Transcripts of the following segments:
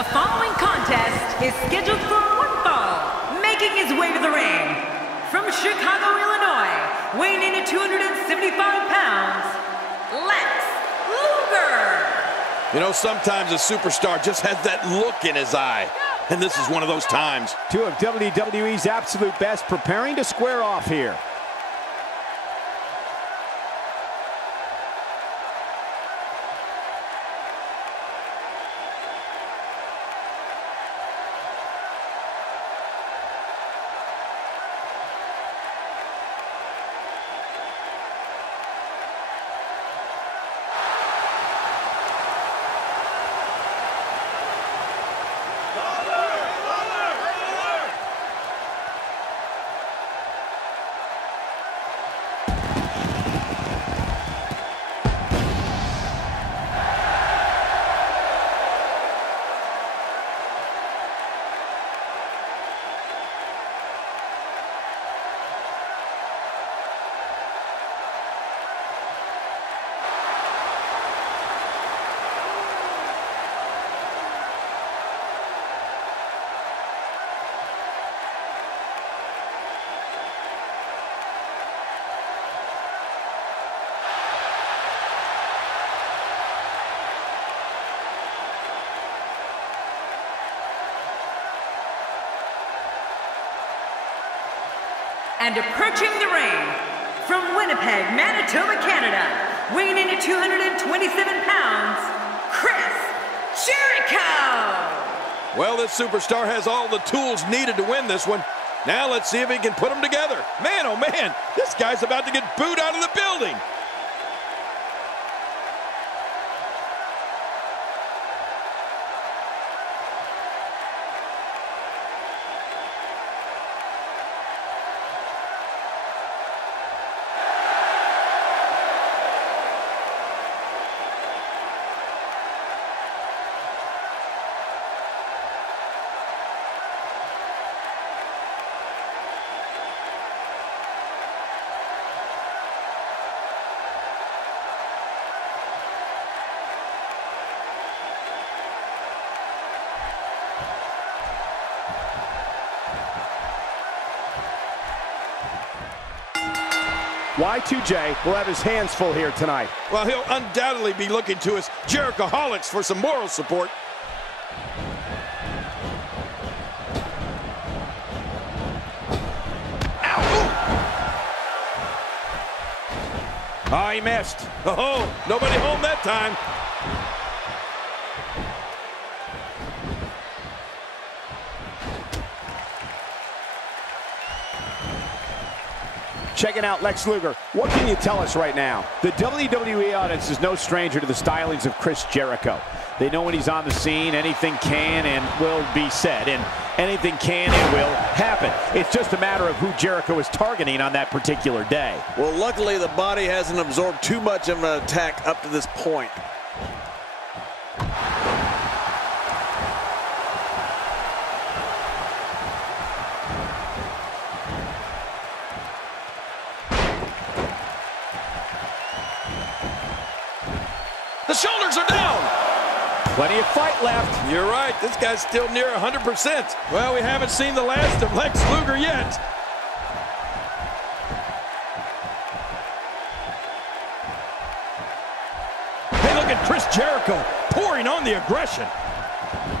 The following contest is scheduled for one fall. Making his way to the ring, from Chicago, Illinois, weighing in at 275 pounds, Lex Luger. You know, sometimes a superstar just has that look in his eye. And this is one of those times. Two of WWE's absolute best preparing to square off here. And approaching the ring, from Winnipeg, Manitoba, Canada, weighing in at 227 pounds, Chris Jericho! Well, this superstar has all the tools needed to win this one. Now let's see if he can put them together. Man, oh man, this guy's about to get booed out of the building. Y2J will have his hands full here tonight. Well, he'll undoubtedly be looking to his Jerichoholics for some moral support. Oh, he missed. Oh, nobody home that time. Checking out Lex Luger. What can you tell us right now? The WWE audience is no stranger to the stylings of Chris Jericho. They know when he's on the scene, anything can and will be said, and anything can and will happen. It's just a matter of who Jericho is targeting on that particular day. Well, luckily the body hasn't absorbed too much of an attack up to this point. The shoulders are down. Plenty of fight left. You're right. This guy's still near 100%. Well, we haven't seen the last of Lex Luger yet. Hey, look at Chris Jericho pouring on the aggression.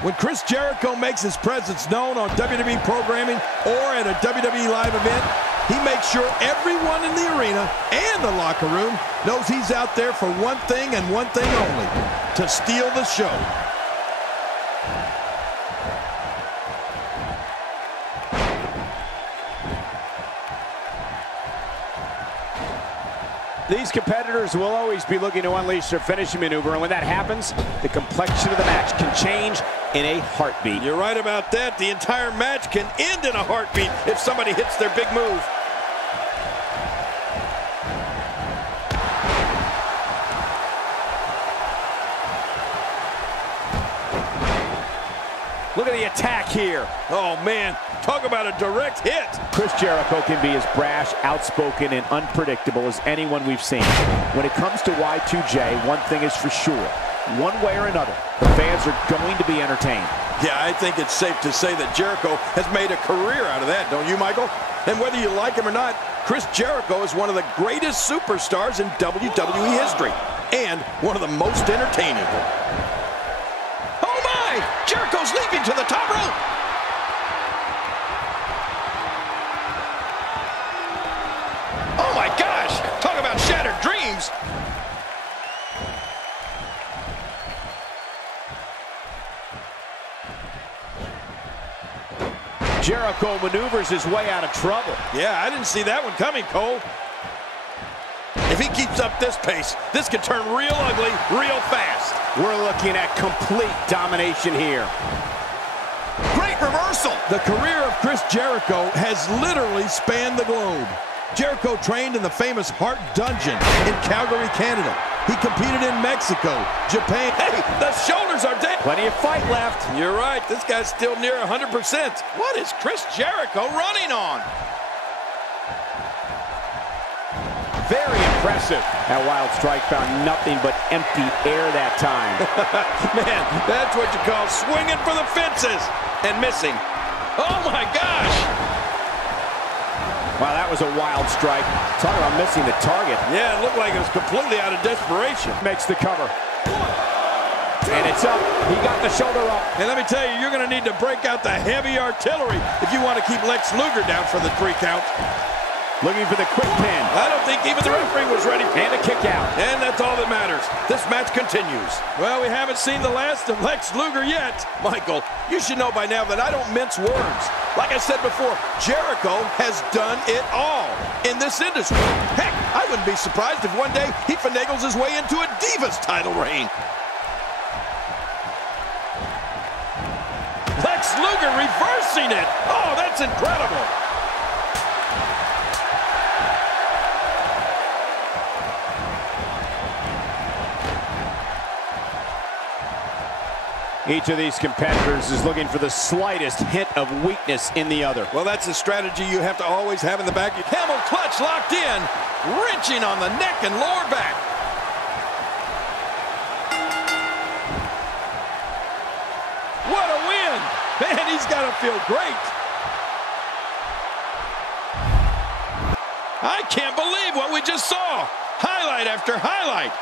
When Chris Jericho makes his presence known on WWE programming or at a WWE live event, he makes sure everyone in the arena and the locker room knows he's out there for one thing and one thing only, to steal the show. These competitors will always be looking to unleash their finishing maneuver, and when that happens, the complexion of the match can change in a heartbeat. You're right about that. The entire match can end in a heartbeat if somebody hits their big move. Look at the attack here. Oh, man. Talk about a direct hit. Chris Jericho can be as brash, outspoken, and unpredictable as anyone we've seen. When it comes to Y2J, one thing is for sure. One way or another, the fans are going to be entertained. Yeah, I think it's safe to say that Jericho has made a career out of that, don't you, Michael? And whether you like him or not, Chris Jericho is one of the greatest superstars in WWE history, and one of the most entertaining. Oh my! Jericho's leaping to the top rope! Oh my gosh! Talk about shattered dreams! Jericho maneuvers his way out of trouble. Yeah, I didn't see that one coming, Cole. If he keeps up this pace, this could turn real ugly real fast. We're looking at complete domination here. Great reversal. The career of Chris Jericho has literally spanned the globe. Jericho trained in the famous Heart Dungeon in Calgary, Canada. He competed in Mexico, Japan. Hey, the shoulders are dead. Plenty of fight left. You're right. This guy's still near 100%. What is Chris Jericho running on? Very impressive. That wild strike found nothing but empty air that time. Man, that's what you call swinging for the fences and missing. Oh, my gosh. Wow, that was a wild strike. Talk about missing the target. Yeah, it looked like it was completely out of desperation. Makes the cover. And it's up. He got the shoulder up. And let me tell you, you're going to need to break out the heavy artillery if you want to keep Lex Luger down for the 3 count. Looking for the quick pin. I don't think even the referee was ready. And a kick out. And that's all that matters. This match continues. Well, we haven't seen the last of Lex Luger yet. Michael, you should know by now that I don't mince words. Like I said before, Jericho has done it all in this industry. Heck, I wouldn't be surprised if one day he finagles his way into a Divas title reign. Lex Luger reversing it. Oh, that's incredible. Each of these competitors is looking for the slightest hint of weakness in the other. Well, that's a strategy you have to always have in the back. Camel clutch locked in, wrenching on the neck and lower back. What a win! Man, he's got to feel great. I can't believe what we just saw. Highlight after highlight.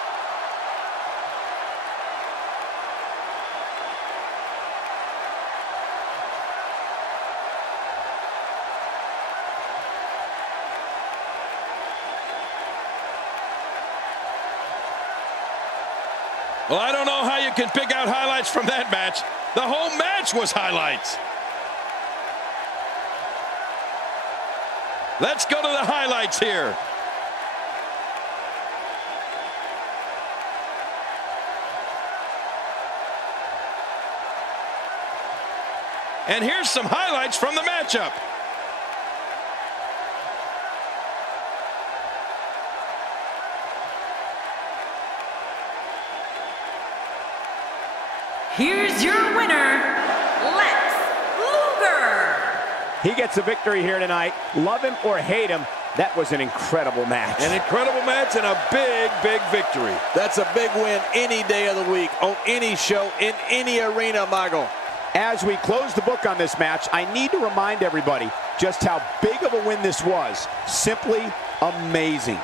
Well, I don't know how you can pick out highlights from that match. The whole match was highlights. Let's go to the highlights here. And here's some highlights from the matchup. Here's your winner, Lex Luger. He gets a victory here tonight. Love him or hate him, that was an incredible match. An incredible match and a big, big victory. That's a big win any day of the week, on any show, in any arena, Michael. As we close the book on this match, I need to remind everybody just how big of a win this was. Simply amazing.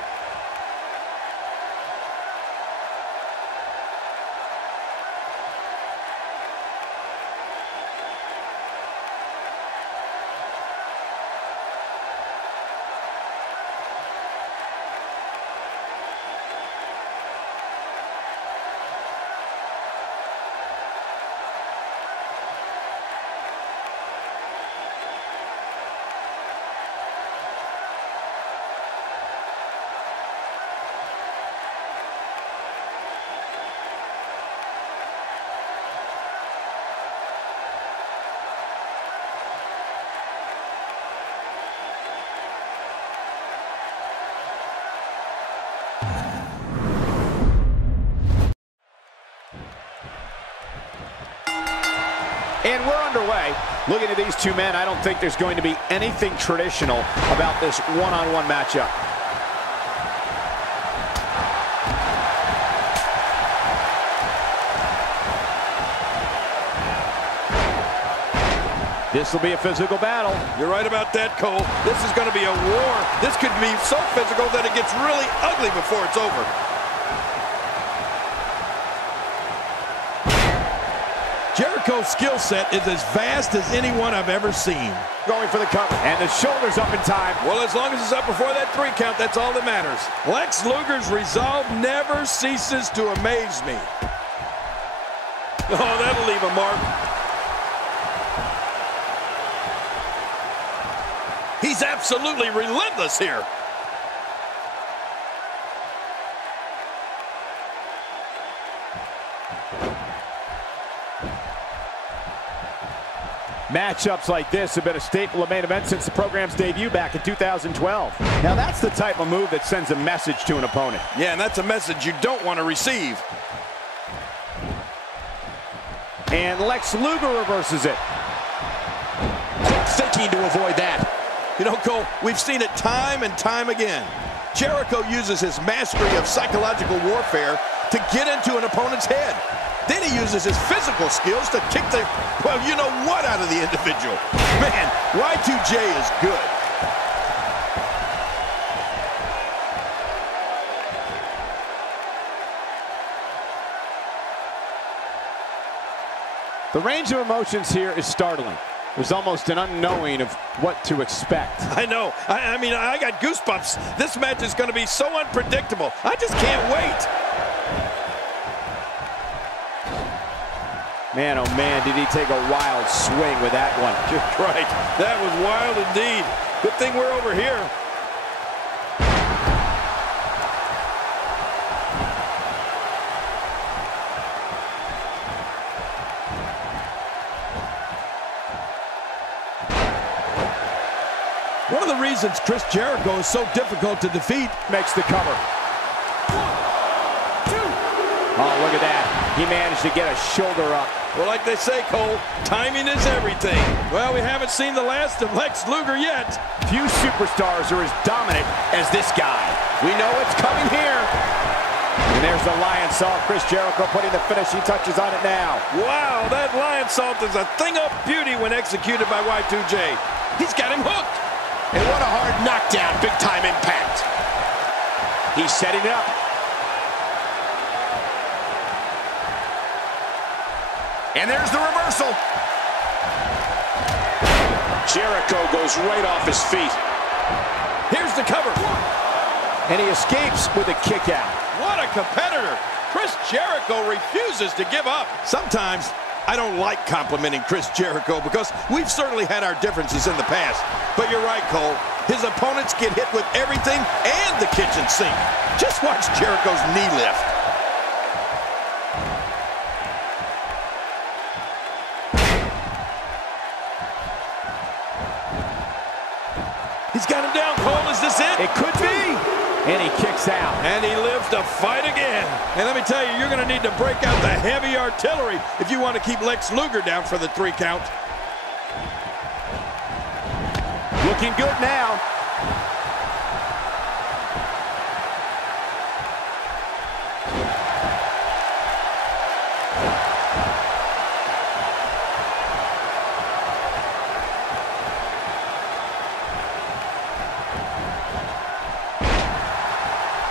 And we're underway. Looking at these two men, I don't think there's going to be anything traditional about this one-on-one matchup. This will be a physical battle. You're right about that, Cole. This is going to be a war. This could be so physical that it gets really ugly before it's over. Jericho's skill set is as vast as anyone I've ever seen. Going for the cover, and the shoulder's up in time. Well, as long as it's up before that 3 count, that's all that matters. Lex Luger's resolve never ceases to amaze me. Oh, that'll leave a mark. He's absolutely relentless here. Matchups like this have been a staple of main events since the program's debut back in 2012. Now that's the type of move that sends a message to an opponent. Yeah, and that's a message you don't want to receive. And Lex Luger reverses it. Quick thinking to avoid that. You know, Cole, we've seen it time and time again. Jericho uses his mastery of psychological warfare to get into an opponent's head. Then he uses his physical skills to kick the, well, you know what, out of the individual. Man, Y2J is good. The range of emotions here is startling. There's almost an unknowing of what to expect. I know. I mean, I got goosebumps. This match is going to be so unpredictable. I just can't wait. Man, oh man, did he take a wild swing with that one. Just right. That was wild indeed. Good thing we're over here. One of the reasons Chris Jericho is so difficult to defeat makes the cover. 1, 2. Oh, look at that. He managed to get a shoulder up. Well, like they say, Cole, timing is everything. Well, we haven't seen the last of Lex Luger yet. Few superstars are as dominant as this guy. We know it's coming here. And there's the Lion Salt. Chris Jericho putting the finishing touches on it now. Wow, that Lion Salt is a thing of beauty when executed by Y2J. He's got him hooked. And what a hard knockdown, big time impact. He's setting it up. And there's the reversal. Jericho goes right off his feet. Here's the cover. And he escapes with a kick out. What a competitor. Chris Jericho refuses to give up. Sometimes I don't like complimenting Chris Jericho because we've certainly had our differences in the past. But you're right, Cole. His opponents get hit with everything and the kitchen sink. Just watch Jericho's knee lift. He's got him down, Cole. Is this it? It could be. And he kicks out. And he lives to fight again. And let me tell you, you're going to need to break out the heavy artillery if you want to keep Lex Luger down for the 3 count. Looking good now.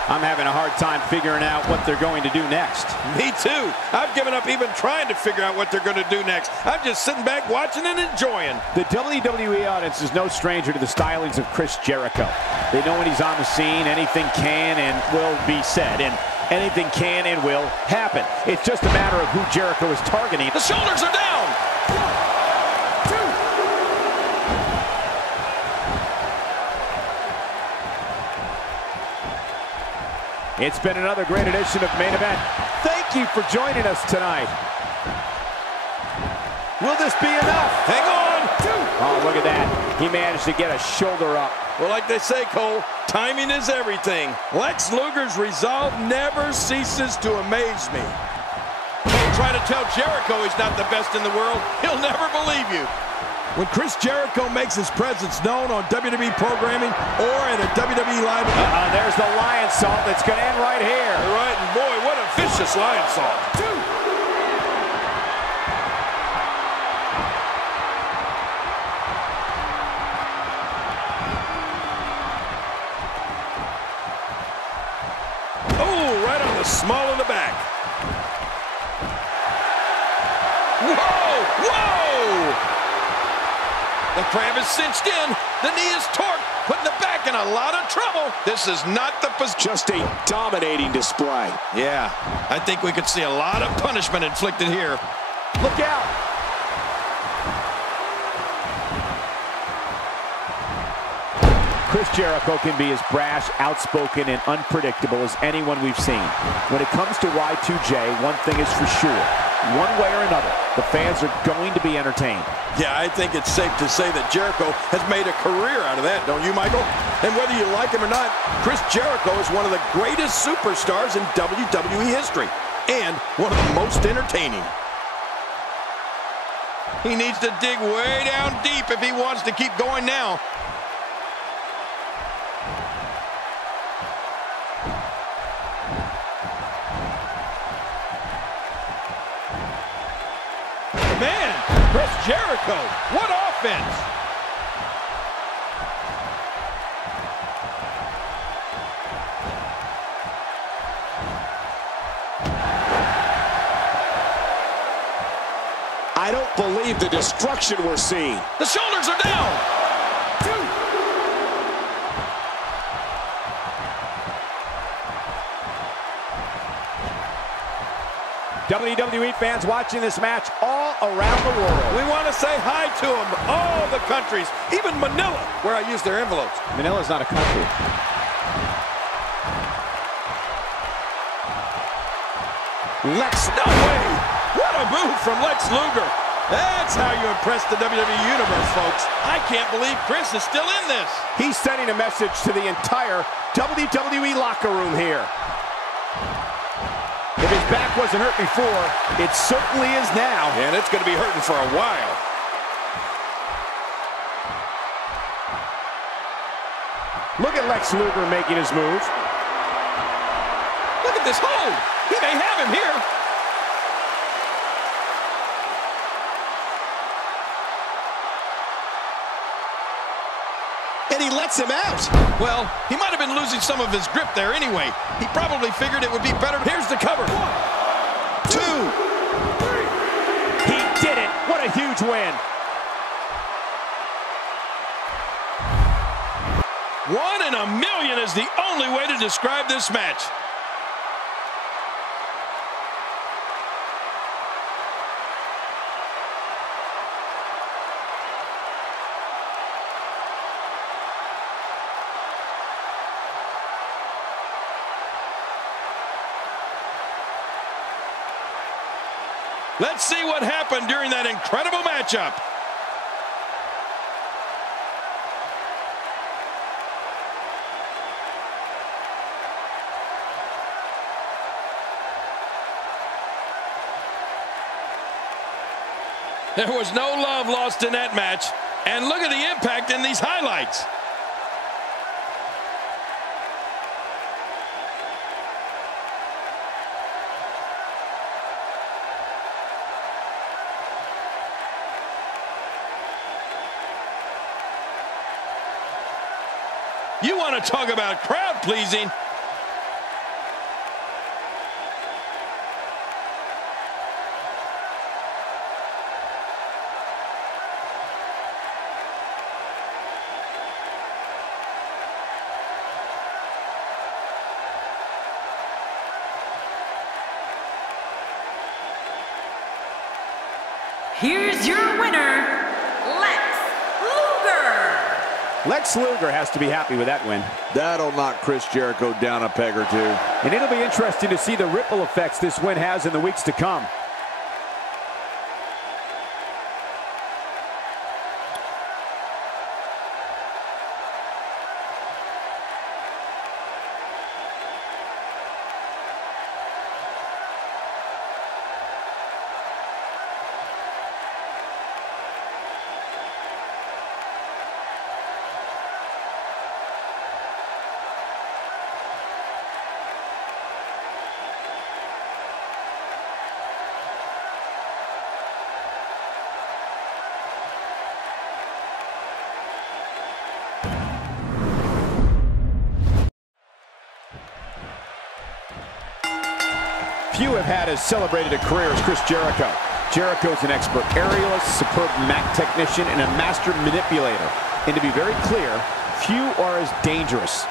I'm having a hard time figuring out what they're going to do next. Me too. I've given up even trying to figure out what they're going to do next. I'm just sitting back watching and enjoying. The WWE audience is no stranger to the stylings of Chris Jericho. They know when he's on the scene, anything can and will be said, and anything can and will happen. It's just a matter of who Jericho is targeting. The shoulders are down. 1, 2. It's been another great edition of Main Event. Thank you for joining us tonight. Will this be enough? Hang on. 2. Oh, look at that. He managed to get a shoulder up. Well, like they say, Cole, timing is everything. Lex Luger's resolve never ceases to amaze me. Don't try to tell Jericho he's not the best in the world. He'll never believe you. When Chris Jericho makes his presence known on WWE programming or at a WWE live event. There's the Lion Salt that's going to end right here. Right, and boy, what a vicious Lion Salt. 2. the small of the back. Whoa! Whoa! The crab is cinched in. The knee is torqued, putting the back in a lot of trouble. This is not the position. Just a dominating display. Yeah, I think we could see a lot of punishment inflicted here. Look out. Chris Jericho can be as brash, outspoken, and unpredictable as anyone we've seen. When it comes to Y2J, one thing is for sure. One way or another, the fans are going to be entertained. Yeah, I think it's safe to say that Jericho has made a career out of that, don't you, Michael? And whether you like him or not, Chris Jericho is one of the greatest superstars in WWE history, and one of the most entertaining. He needs to dig way down deep if he wants to keep going now. Man, Chris Jericho, what offense! I don't believe the destruction we're seeing. The shoulders are down! WWE fans watching this match all around the world. We want to say hi to them, all the countries, even Manila, where I use their envelopes. Manila's not a country. No way! What a move from Lex Luger. That's how you impress the WWE Universe, folks. I can't believe Chris is still in this. He's sending a message to the entire WWE locker room here. If his back wasn't hurt before, it certainly is now. And it's going to be hurting for a while. Look at Lex Luger making his move. Look at this hold. He may have him here. And he lets him out. Well, he might have been losing some of his grip there anyway. He probably figured it would be better. Here's the cover. 1, 2, 3. He did it. What a huge win. 1 in a million is the only way to describe this match. Let's see what happened during that incredible matchup. There was no love lost in that match. And look at the impact in these highlights. You want to talk about crowd pleasing? Here's your winner, Lex Luger. Lex Luger has to be happy with that win. That'll knock Chris Jericho down a peg or two. And it'll be interesting to see the ripple effects this win has in the weeks to come. Few have had as celebrated a career as Chris Jericho. Jericho's an expert aerialist, superb mat technician, and a master manipulator. And to be very clear, few are as dangerous.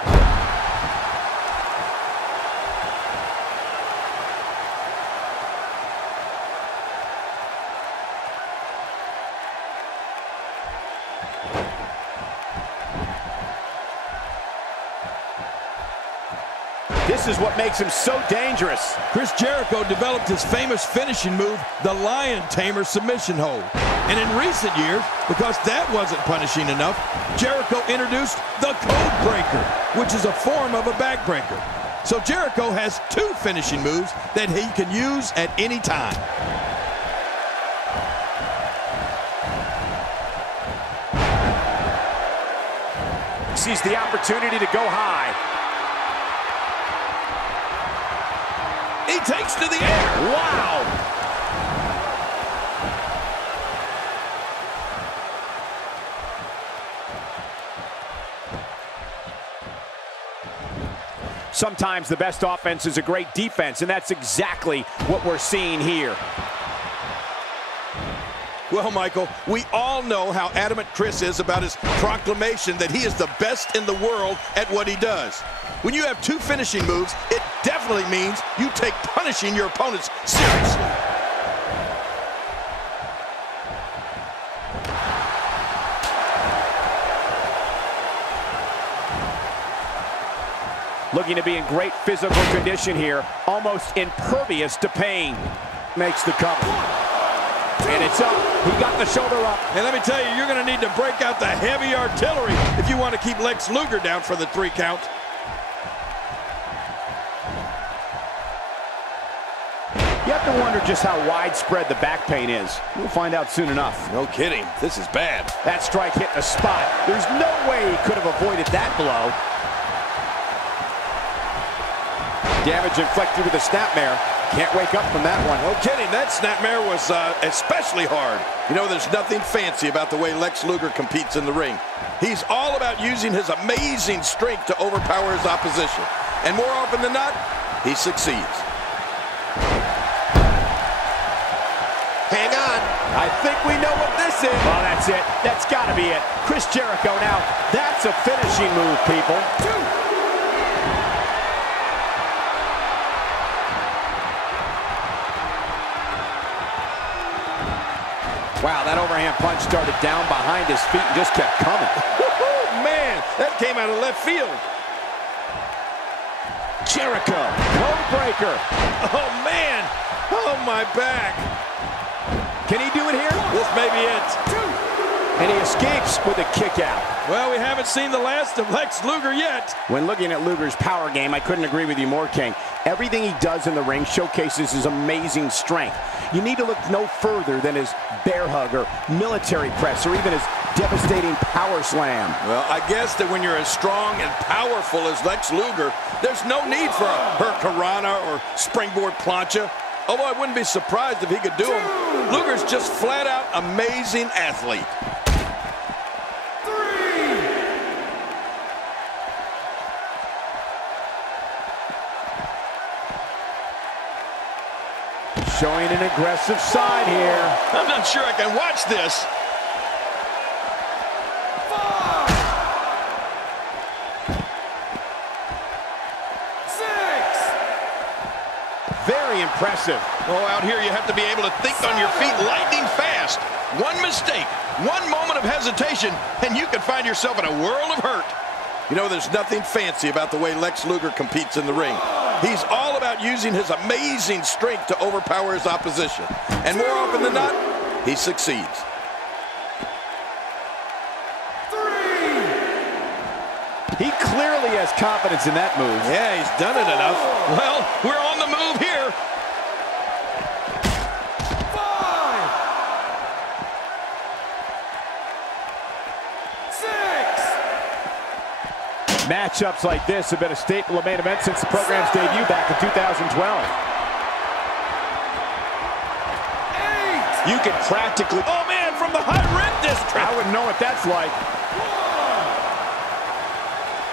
This is what makes him so dangerous. Chris Jericho developed his famous finishing move, the Lion Tamer submission hold. And in recent years, because that wasn't punishing enough, Jericho introduced the Code Breaker, which is a form of a backbreaker. So Jericho has two finishing moves that he can use at any time. Sees the opportunity to go high. He takes to the air. Wow! Sometimes the best offense is a great defense, and that's exactly what we're seeing here. Well, Michael, we all know how adamant Chris is about his proclamation that he is the best in the world at what he does. When you have two finishing moves, it definitely means you take punishing your opponents seriously. Looking to be in great physical condition here, almost impervious to pain. Makes the cover. And it's up. He got the shoulder up. And let me tell you, you're going to need to break out the heavy artillery if you want to keep Lex Luger down for the 3 count. You have to wonder just how widespread the back pain is. We'll find out soon enough. No kidding. This is bad. That strike hit the spot. There's no way he could have avoided that blow. Damage inflicted with a snapmare. Can't wake up from that one. No kidding. That snapmare was especially hard. You know, there's nothing fancy about the way Lex Luger competes in the ring. He's all about using his amazing strength to overpower his opposition. And more often than not, he succeeds. Hang on. I think we know what this is. Oh, that's it. That's got to be it. Chris Jericho now. That's a finishing move, people. Wow, that overhand punch started down behind his feet and just kept coming. Man, that came out of left field. Jericho, code breaker. Oh, man. Oh, my back. Can he do it here? This may be it. And he escapes with a kick out. Well, we haven't seen the last of Lex Luger yet. When looking at Luger's power game, I couldn't agree with you more, King. Everything he does in the ring showcases his amazing strength. You need to look no further than his bear hug or military press or even his devastating power slam. Well, I guess that when you're as strong and powerful as Lex Luger, there's no need for a Hurricanrana or springboard plancha. Although I wouldn't be surprised if he could do them. Luger's just flat out amazing athlete. Showing an aggressive side here. I'm not sure I can watch this. 5, 6. Very impressive. Oh, out here you have to be able to think on your feet lightning fast. One mistake, one moment of hesitation, and you could find yourself in a world of hurt. You know, there's nothing fancy about the way Lex Luger competes in the ring. He's all about using his amazing strength to overpower his opposition. And more often than not, he succeeds. 3. He clearly has confidence in that move. Yeah, he's done it enough. Well, we're on the move here. 5, 6. Matchups like this have been a staple of main events since the program's debut back in 2012. 8. You can practically... Oh, man, from the high red district. I wouldn't know what that's like.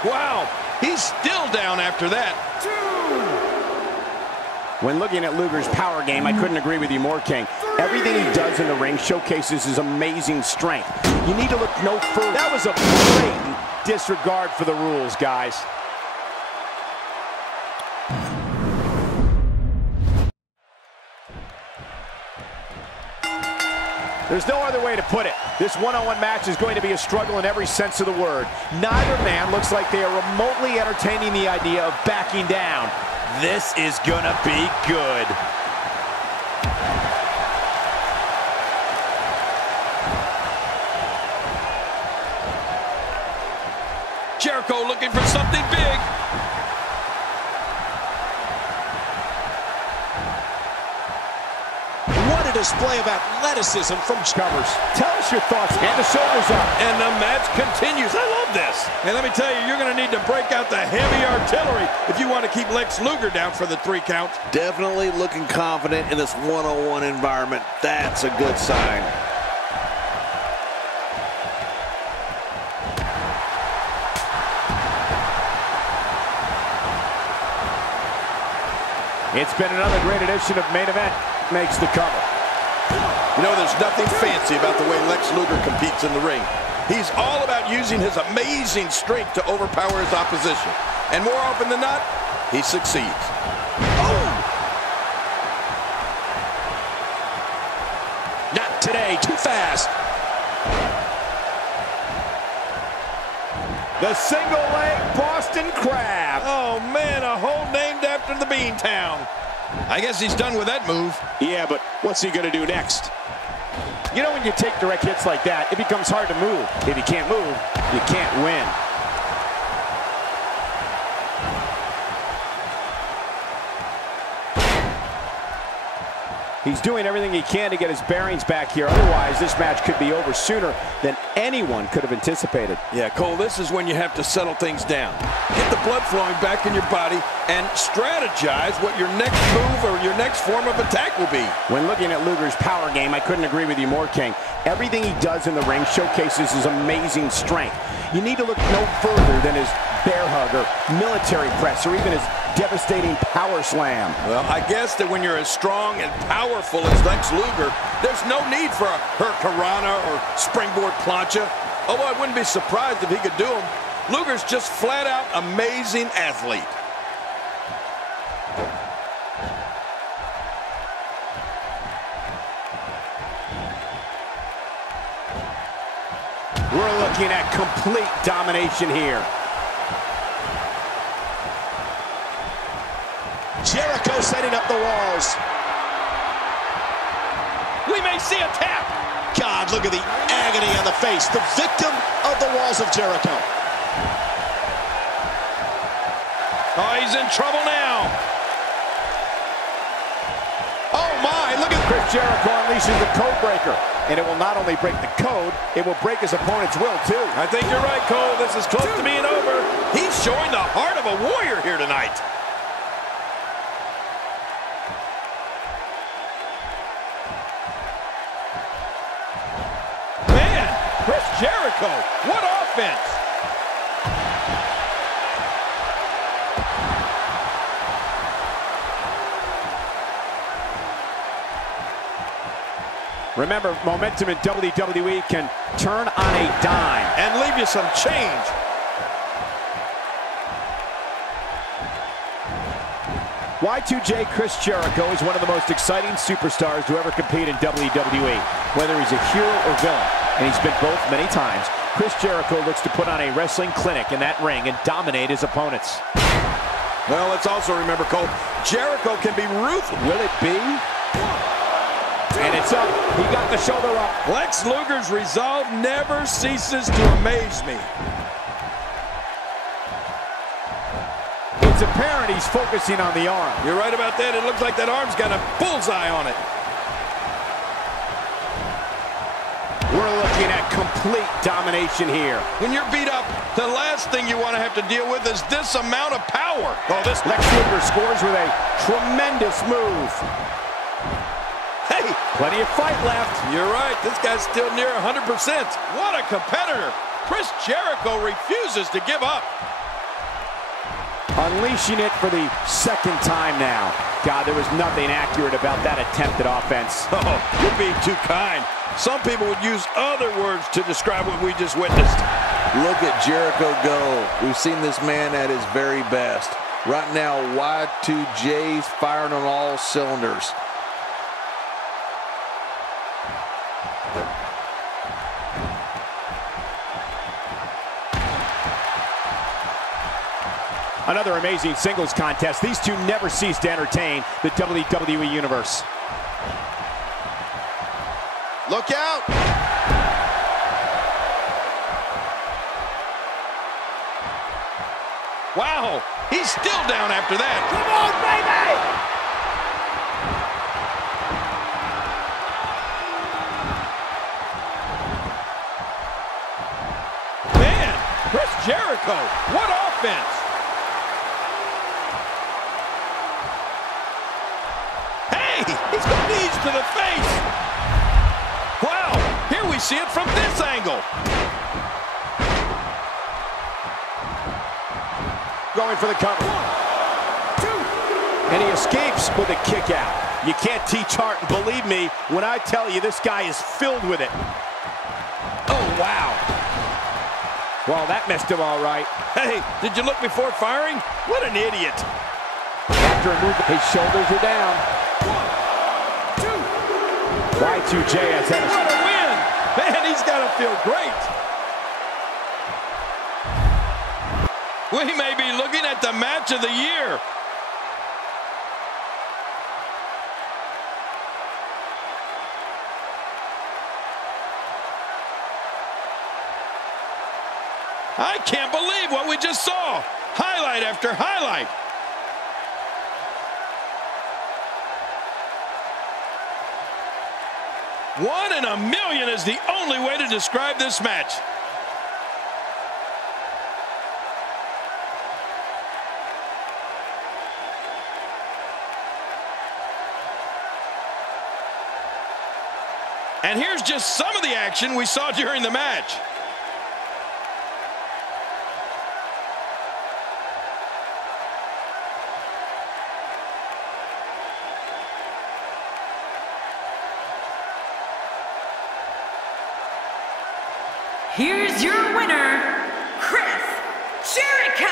1. Wow, he's still down after that. 2. When looking at Luger's power game, I couldn't agree with you more, King. Everything he does in the ring showcases his amazing strength. You need to look no further. That was a blatant disregard for the rules, guys. There's no other way to put it. This one-on-one match is going to be a struggle in every sense of the word. Neither man looks like they are remotely entertaining the idea of backing down. This is gonna be good. Jericho looking for something big. What a display of athleticism from Covers. Tell us your thoughts. And the shoulders up. And the match continues. I love this. And let me tell you, you're going to need to break out the heavy artillery if you want to keep Lex Luger down for the 3 count. Definitely looking confident in this one-on-one environment. That's a good sign. It's been another great edition of Main Event. Makes the cover. You know, there's nothing fancy about the way Lex Luger competes in the ring. He's all about using his amazing strength to overpower his opposition. And more often than not, he succeeds. Oh! Not today, too fast. The single leg Boston Crab. Oh man, a hole named after the Beantown. I guess he's done with that move. Yeah, but what's he gonna do next? You know, when you take direct hits like that, it becomes hard to move. If you can't move, you can't win. He's doing everything he can to get his bearings back here. Otherwise, this match could be over sooner than anyone could have anticipated. Yeah, Cole, this is when you have to settle things down. Get the blood flowing back in your body and strategize what your next move or your next form of attack will be. When looking at Luger's power game, I couldn't agree with you more, King. Everything he does in the ring showcases his amazing strength. You need to look no further than his bear hug or military press or even his devastating power slam. Well, I guess that when you're as strong and powerful as Lex Luger, there's no need for a Hurricanrana or springboard plancha. Although I wouldn't be surprised if he could do them. Luger's just flat out amazing athlete. We're looking at complete domination here. Jericho setting up the walls. We may see a tap. God, look at the agony on the face. The victim of the walls of Jericho. Oh, he's in trouble now. Oh my, look at Chris Jericho unleashes the code breaker. And it will not only break the code, it will break his opponent's will too. I think you're right, Cole. This is close to being over. He's showing the heart of a warrior here tonight. Man, Chris Jericho, what offense! Remember, momentum in WWE can turn on a dime. And leave you some change. Y2J Chris Jericho is one of the most exciting superstars to ever compete in WWE. Whether he's a hero or villain, and he's been both many times, Chris Jericho looks to put on a wrestling clinic in that ring and dominate his opponents. Well, let's also remember, Cole, Jericho can be ruthless. Will it be? And it's up. He got the shoulder up. Lex Luger's resolve never ceases to amaze me. It's apparent he's focusing on the arm. You're right about that. It looks like that arm's got a bullseye on it. We're looking at complete domination here. When you're beat up, the last thing you want to have to deal with is this amount of power. Oh, this Lex Luger scores with a tremendous move. Hey, plenty of fight left. You're right. This guy's still near 100%. What a competitor. Chris Jericho refuses to give up. Unleashing it for the second time now. God, there was nothing accurate about that attempt at offense. Oh, you're being too kind. Some people would use other words to describe what we just witnessed. Look at Jericho go. We've seen this man at his very best. Right now, Y2J's firing on all cylinders. Another amazing singles contest. These two never cease to entertain the WWE Universe. Look out! Wow, he's still down after that. Come on, baby! Man, Chris Jericho, what offense! Hey, he's got knees to the face. Wow, here we see it from this angle. Going for the cover. 1, 2. And he escapes with a kick out. You can't teach heart, and believe me when I tell you this guy is filled with it. Oh, wow. Well, that messed him all right. Hey, did you look before firing? What an idiot. After a move, his shoulders are down. 1, 2. Y2J has had What a win. Man, he's got to feel great. We may be looking at the match of the year. I can't believe what we just saw. Highlight after highlight. One in a million is the only way to describe this match. And here's just some of the action we saw during the match. Here's your winner, Chris Jericho!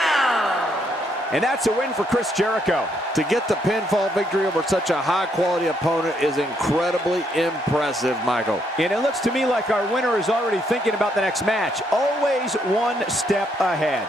And that's a win for Chris Jericho. To get the pinfall victory over such a high-quality opponent is incredibly impressive, Michael. And it looks to me like our winner is already thinking about the next match. Always one step ahead.